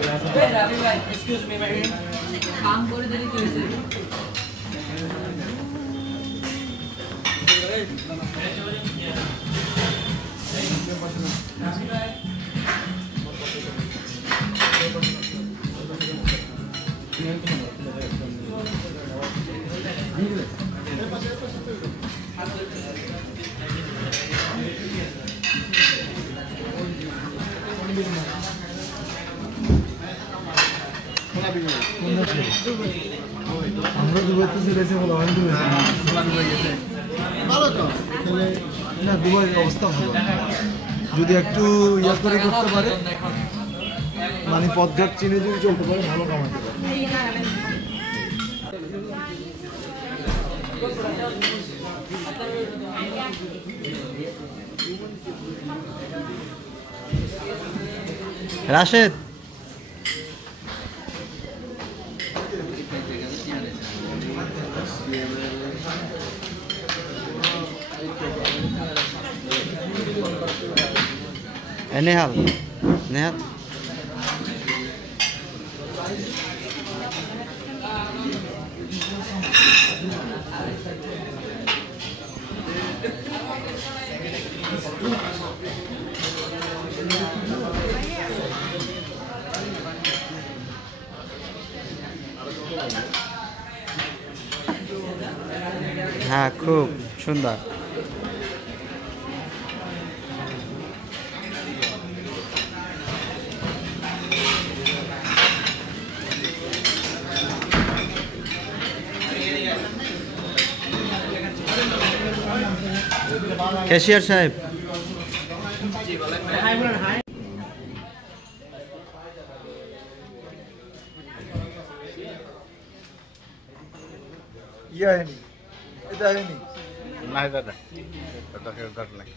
Excuse me, my काम করে দেরি করেছে আমরা দুবাইতে চলেছি বলো আমি দুবাই ভালো তো না দুবাইয়ের অবস্থা ভালো যদি একটু ইয়া করে করতে পারে মানে পথঘাট চিনে যদি চলতে পারে ভালো কামাতে পারে রাশেদ নেহাল নেহাল হ্যাঁ খুব সুন্দর ক্যাশিয়ার সাহেব নাই দাদা এটা কাট নাই